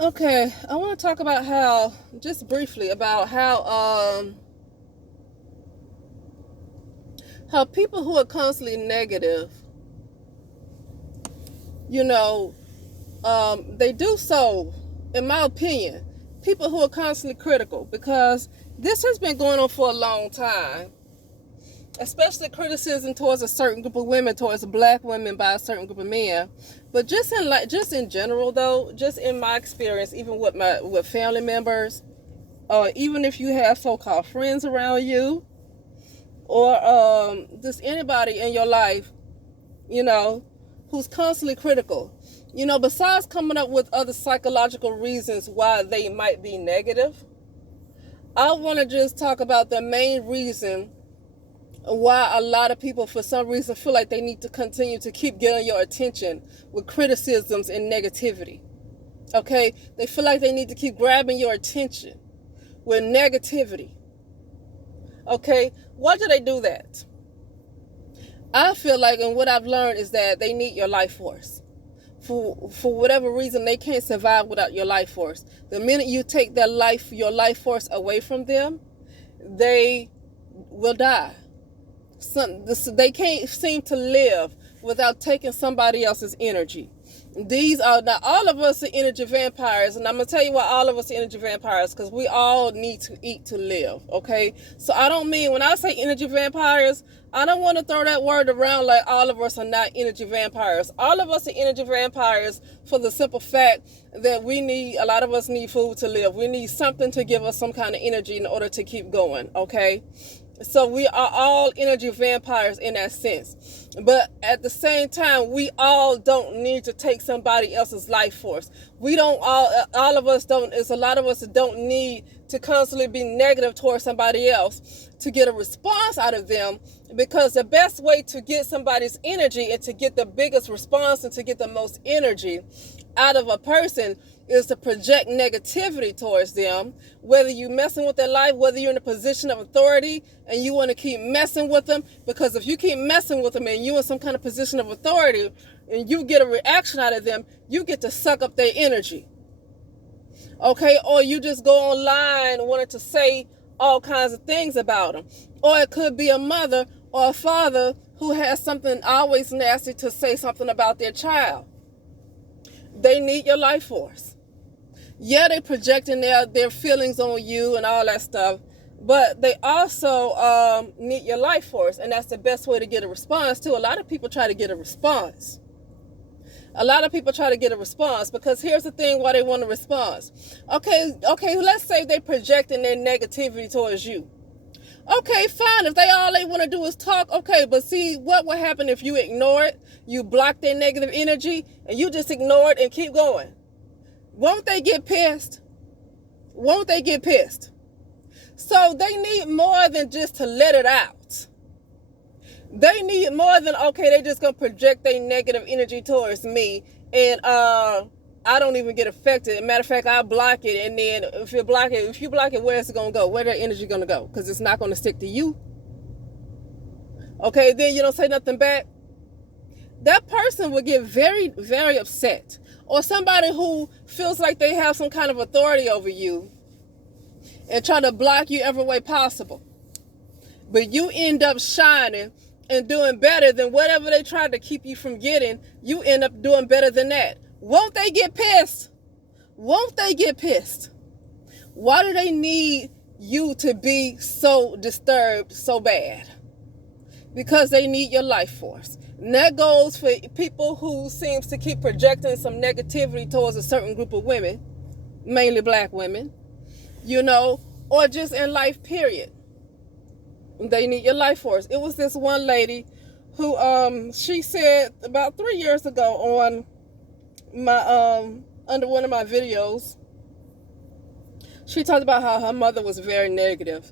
Okay, I want to talk about how, just briefly, about how people who are constantly negative, you know, they do so, in my opinion, people who are constantly critical, because this has been going on for a long time, especially criticism towards a certain group of women, towards black women by a certain group of men. But just in general though, just in my experience, even with family members, or even if you have so-called friends around you, or just anybody in your life, you know, who's constantly critical. Besides coming up with other psychological reasons why they might be negative, I want to just talk about the main reason why a lot of people, for some reason, feel like they need to continue to keep getting your attention with criticisms and negativity. Okay? They feel like they need to keep grabbing your attention with negativity. Okay? Why do they do that? I feel like, and what I've learned is that they need your life force. For whatever reason, they can't survive without your life force. The minute you take your life force away from them, they will die. They can't seem to live without taking somebody else's energy. These are Now, all of us are energy vampires, and I'm gonna tell you why all of us are energy vampires, because we all need to eat to live. Okay, so I don't mean, when I say energy vampires, I don't want to throw that word around like all of us are not energy vampires. All of us are energy vampires for the simple fact that a lot of us need food to live. We need something to give us some kind of energy in order to keep going. Okay, so we are all energy vampires in that sense. But at the same time, we all don't need to take somebody else's life force. We don't all of us don't, there's a lot of us that don't need to constantly be negative towards somebody else to get a response out of them, because the best way to get somebody's energy and to get the biggest response and to get the most energy out of a person is to project negativity towards them, whether you're messing with their life, whether you're in a position of authority and you want to keep messing with them. Because if you keep messing with them and you're in some kind of position of authority and you get a reaction out of them, you get to suck up their energy. Okay, or you just go online wanting to say all kinds of things about them. Or it could be a mother or a father who has something always nasty to say something about their child. They need your life force. Yeah, they projecting their feelings on you and all that stuff, but they also need your life force, and that's the best way to get a response too. A lot of people try to get a response. Because here's the thing why they want a response. Okay, let's say they projecting their negativity towards you. Okay, fine. If all they want to do is talk, okay, but see, what will happen if you ignore it? You block their negative energy and you just ignore it and keep going. Won't they get pissed? So they need more than just to let it out. They need more than, okay, they just gonna project their negative energy towards me, and I don't even get affected. Matter of fact, I block it, and then if you block it, where's it gonna go? Where that energy gonna go? Because it's not gonna stick to you. Okay, then you don't say nothing back. That person will get very, very upset. Or somebody who feels like they have some kind of authority over you and try to block you every way possible. But you end up shining and doing better than whatever they tried to keep you from getting. You end up doing better than that. Won't they get pissed? Why do they need you to be so disturbed so bad? Because they need your life force. And that goes for people who seems to keep projecting some negativity towards a certain group of women, mainly black women, or just in life, period. They need your life force. It was this one lady who she said about 3 years ago on my under one of my videos, she talked about how her mother was very negative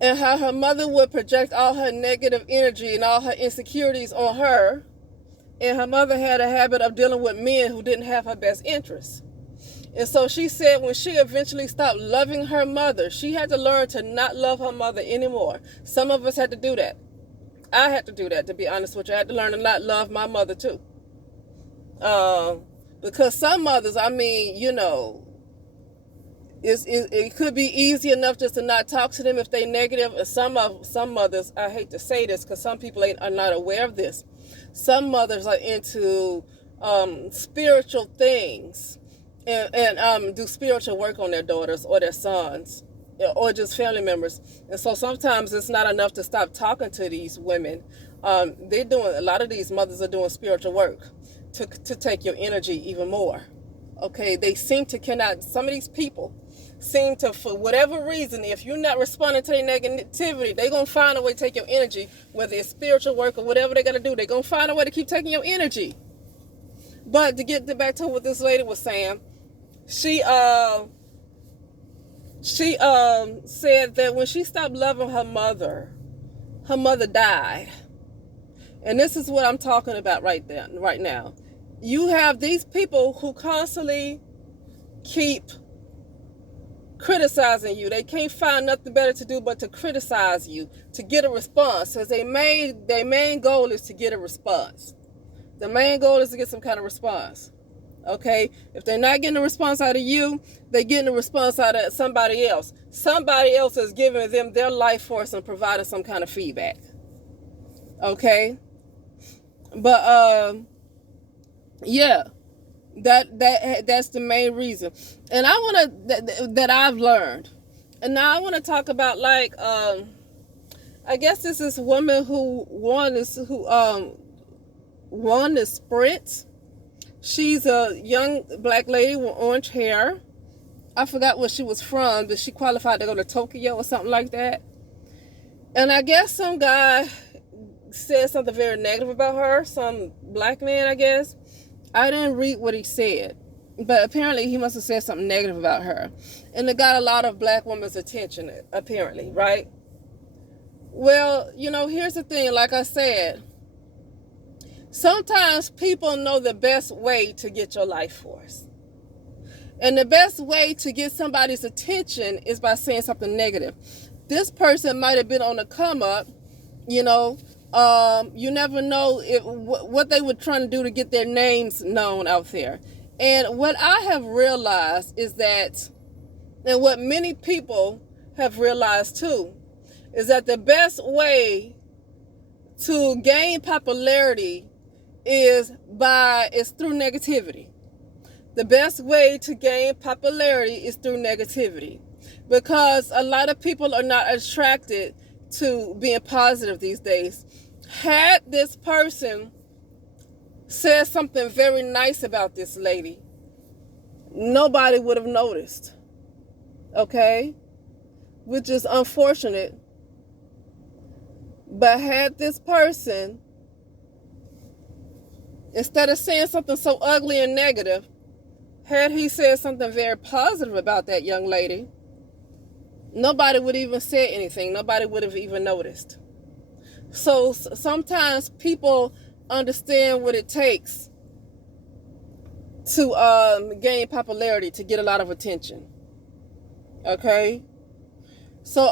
and how her mother would project all her negative energy and all her insecurities on her, and her mother had a habit of dealing with men who didn't have her best interests. And so she said when she eventually stopped loving her mother, she had to learn to not love her mother anymore. Some of us had to do that. I had to do that, to be honest with you. I had to learn to not love my mother too. Because some mothers, I mean, you know, it could be easy enough just to not talk to them if they negative. Some mothers, I hate to say this because some people are not aware of this. Some mothers are into spiritual things and do spiritual work on their daughters or their sons or just family members. And so sometimes it's not enough to stop talking to these women. They're doing, a lot of these mothers are doing spiritual work to take your energy even more. Okay, they seem to cannot, some of these people seem to, for whatever reason, if you're not responding to their negativity, they're going to find a way to take your energy, whether it's spiritual work or whatever they're going to do. They're going to find a way to keep taking your energy. But to get back to what this lady was saying, she said that when she stopped loving her mother died. And this is what I'm talking about right now. You have these people who constantly keep criticizing you. They can't find nothing better to do but to criticize you, to get a response. Because their main goal is to get a response. The main goal is to get some kind of response. Okay? If they're not getting a response out of you, they're getting a response out of somebody else. Somebody else is giving them their life force and providing some kind of feedback. Okay? But yeah, that's the main reason. And I want to that I've learned. And now I want to talk about, like, I guess this is woman who won this sprint. She's a young black lady with orange hair. I forgot where she was from, but she qualified to go to Tokyo or something like that. And I guess some guy said something very negative about her, some black man, I guess. I didn't read what he said, but apparently he must have said something negative about her. And it got a lot of black women's attention, apparently, right? Well, you know, here's the thing, like I said, sometimes people know the best way to get your life force. And the best way to get somebody's attention is by saying something negative. This person might have been on the come up, you know. You never know what they were trying to do to get their names known out there. And what I have realized is that, and what many people have realized too, is that the best way to gain popularity is through negativity. The best way to gain popularity is through negativity, because a lot of people are not attracted to being positive these days. Had this person said something very nice about this lady, nobody would have noticed. Okay? Which is unfortunate. But had this person, instead of saying something so ugly and negative, had he said something very positive about that young lady, nobody would even say anything. Nobody would have even noticed. So sometimes people understand what it takes to gain popularity, to get a lot of attention. Okay? So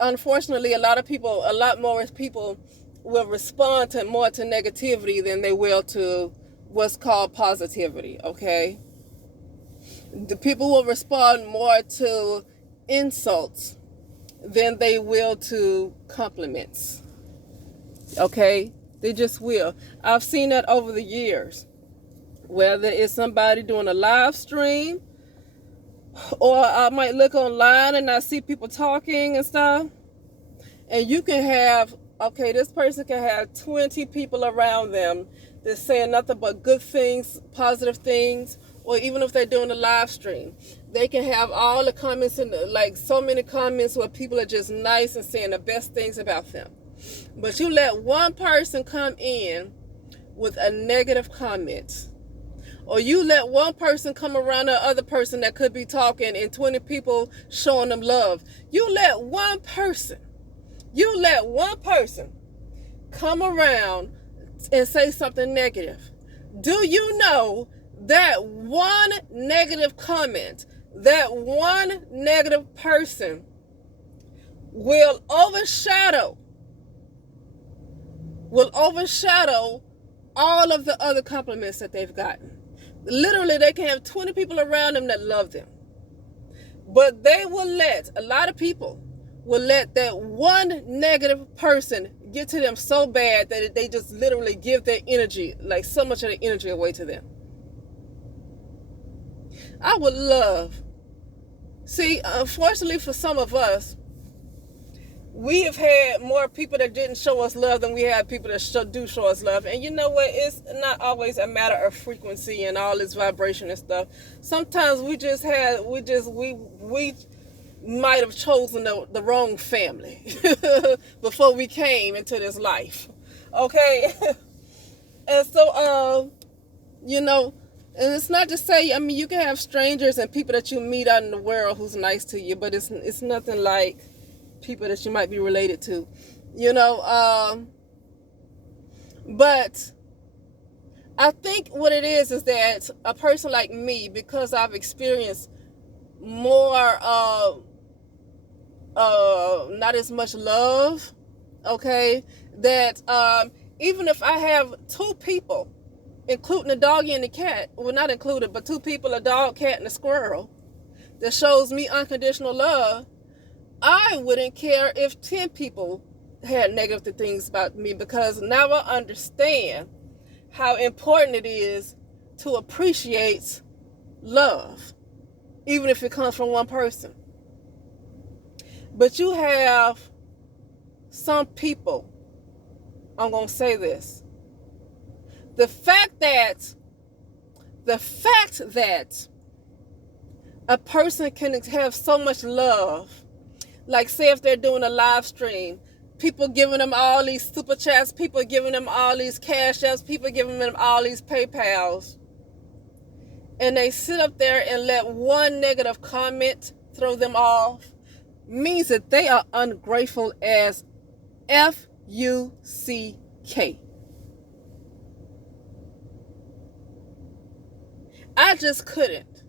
unfortunately, a lot more people will respond more to negativity than they will to what's called positivity. Okay? The people will respond more to insults than they will to compliments. Okay? They just will. I've seen that over the years. Whether it's somebody doing a live stream, or I might look online and I see people talking and stuff, and you can have, okay, this person can have 20 people around them that's saying nothing but good things, positive things, or even if they're doing a live stream, they can have all the comments, and like so many comments where people are just nice and saying the best things about them. But you let one person come in with a negative comment, or you let one person come around the other person that could be talking and 20 people showing them love. You let one person come around and say something negative. Do you know that one negative comment, that one negative person will overshadow all of the other compliments that they've gotten? Literally, they can have 20 people around them that love them. But they will let, a lot of people will let that one negative person get to them so bad that they just literally give their energy, like so much of their energy away to them. I would love, see, unfortunately for some of us, we have had more people that didn't show us love than we had people that do show us love. And you know what? It's not always a matter of frequency and all this vibration and stuff. Sometimes we might have chosen the wrong family before we came into this life. Okay? And so, you know, and it's not to say, I mean, you can have strangers and people that you meet out in the world who's nice to you, but it's nothing like people that you might be related to, you know. But I think what it is that a person like me, because I've experienced more, not as much love, okay, that even if I have two people, including the doggy and the cat, well, not included, but two people, a dog, cat, and a squirrel, that shows me unconditional love, I wouldn't care if 10 people had negative things about me, because now I understand how important it is to appreciate love, even if it comes from one person. But you have some people, I'm going to say this, the fact that a person can have so much love, like say if they're doing a live stream, people giving them all these super chats, people giving them all these cash apps, people giving them all these PayPals, and they sit up there and let one negative comment throw them off, means that they are ungrateful as F-U-C-K. I just couldn't.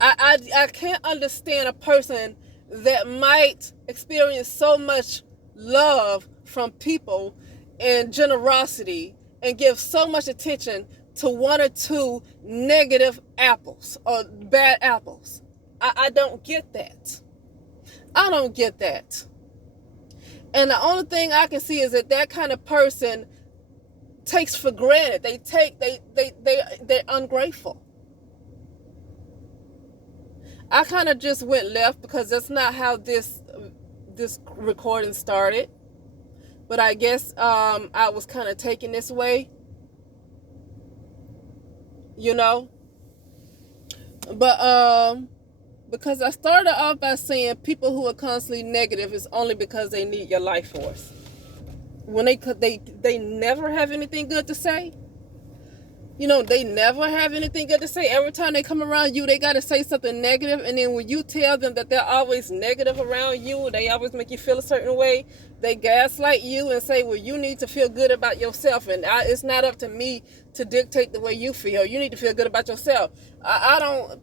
I can't understand a person that might experience so much love from people and generosity and give so much attention to one or two negative apples or bad apples. I don't get that. I don't get that. And the only thing I can see is that kind of person takes for granted. They're ungrateful. I kind of just went left because that's not how this recording started. But I guess I was kind of taken this way, you know. But because I started off by saying people who are constantly negative is only because they need your life force. When they never have anything good to say. You know, they never have anything good to say. Every time they come around you, they got to say something negative. And then when you tell them that they're always negative around you, they always make you feel a certain way, they gaslight you and say, well, you need to feel good about yourself. And it's not up to me to dictate the way you feel. You need to feel good about yourself.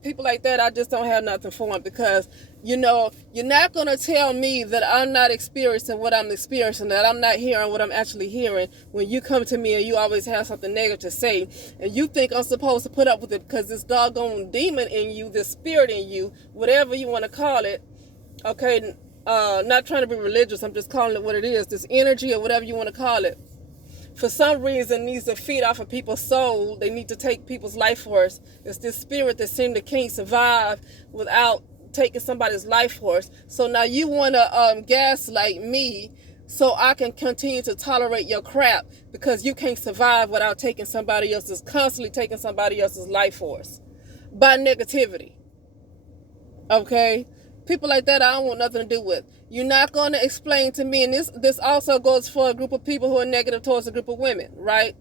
People like that, I just don't have nothing for them, because, you know, you're not going to tell me that I'm not experiencing what I'm experiencing, that I'm not hearing what I'm actually hearing, when you come to me and you always have something negative to say, and you think I'm supposed to put up with it because this doggone demon in you, this spirit in you, whatever you want to call it, okay, not trying to be religious, I'm just calling it what it is, this energy or whatever you want to call it, for some reason needs to feed off of people's soul. They need to take people's life force. It's this spirit that seems to can't survive without taking somebody's life force. So now you want to gaslight me so I can continue to tolerate your crap, because you can't survive without constantly taking somebody else's life force by negativity. Okay? People like that I don't want nothing to do with. You're not going to explain to me, and this also goes for a group of people who are negative towards a group of women, right?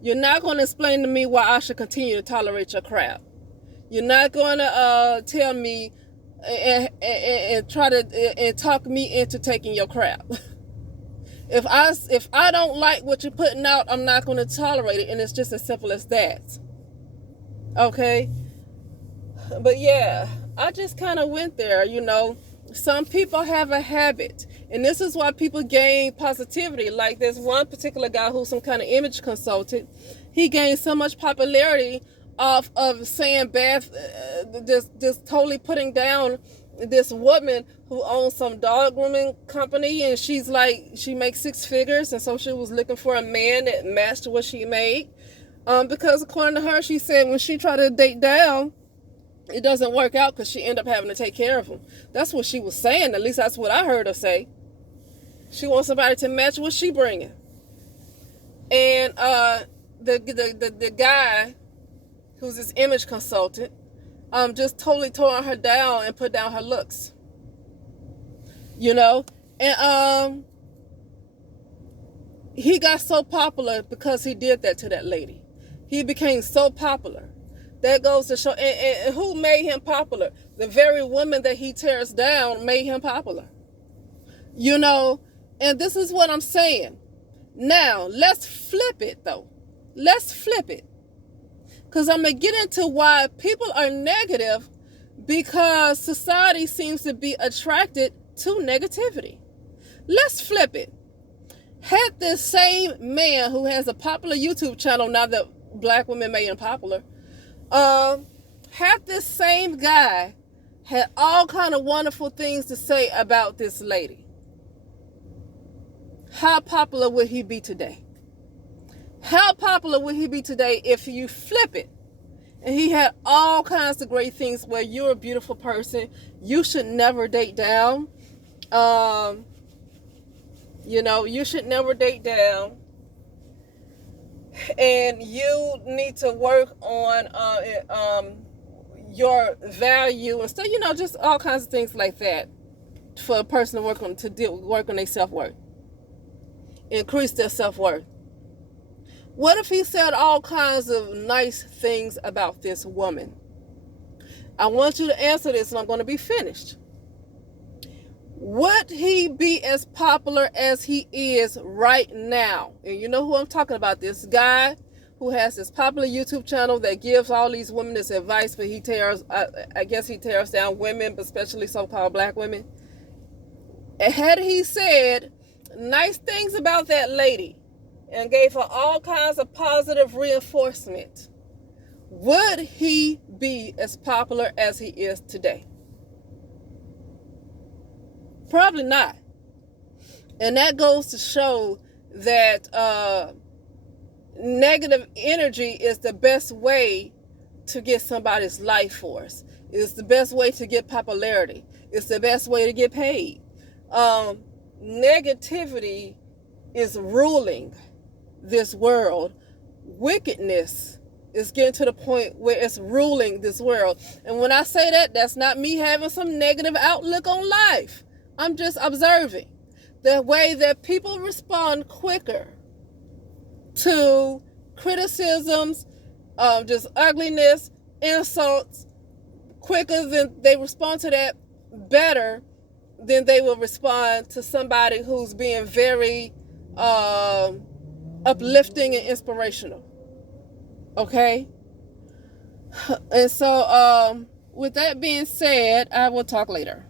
You're not going to explain to me why I should continue to tolerate your crap. You're not going to tell me and try to talk me into taking your crap. If I don't like what you're putting out, I'm not going to tolerate it, and it's just as simple as that. Okay? But yeah, I just kind of went there, you know. Some people have a habit, and this is why people gain positivity. Like there's one particular guy who's some kind of image consultant. he gained so much popularity off of saying bad, just totally putting down this woman who owns some dog grooming company, and she's like, she makes six figures, and so she was looking for a man that matched what she made. Because according to her, she said when she tried to date down, it doesn't work out because she ended up having to take care of him. That's what she was saying. At least that's what I heard her say. She wants somebody to match what she bringing. And the guy who's this image consultant just totally tore her down and put down her looks. You know? And he got so popular because he did that to that lady. He became so popular. That goes to show, and who made him popular? The very woman that he tears down made him popular. You know, and this is what I'm saying. Now, let's flip it though. Let's flip it. Because I'm going to get into why people are negative, because society seems to be attracted to negativity. Let's flip it. Had this same man who has a popular YouTube channel, now that black women made him popular, had this same guy had all kind of wonderful things to say about this lady, how popular would he be today? How popular would he be today if you flip it? And he had all kinds of great things where you're a beautiful person. You should never date down. You know, you should never date down. And you need to work on your value and stuff, you know, just all kinds of things like that for a person to work on their self-worth. Increase their self-worth. What if he said all kinds of nice things about this woman? I want you to answer this, and I'm going to be finished. Would he be as popular as he is right now? And you know who I'm talking about, this guy who has this popular YouTube channel that gives all these women this advice, but he tears, I guess he tears down women, but especially so-called black women. And had he said nice things about that lady and gave her all kinds of positive reinforcement, would he be as popular as he is today? Probably not. And that goes to show that negative energy is the best way to get somebody's life force. It's the best way to get popularity. It's the best way to get paid. Negativity is ruling this world. Wickedness is getting to the point where it's ruling this world. And when I say that, that's not me having some negative outlook on life. I'm just observing the way that people respond quicker to criticisms, just ugliness, insults, quicker than they respond to that, better than they will respond to somebody who's being very uplifting and inspirational. Okay? And so, with that being said, I will talk later.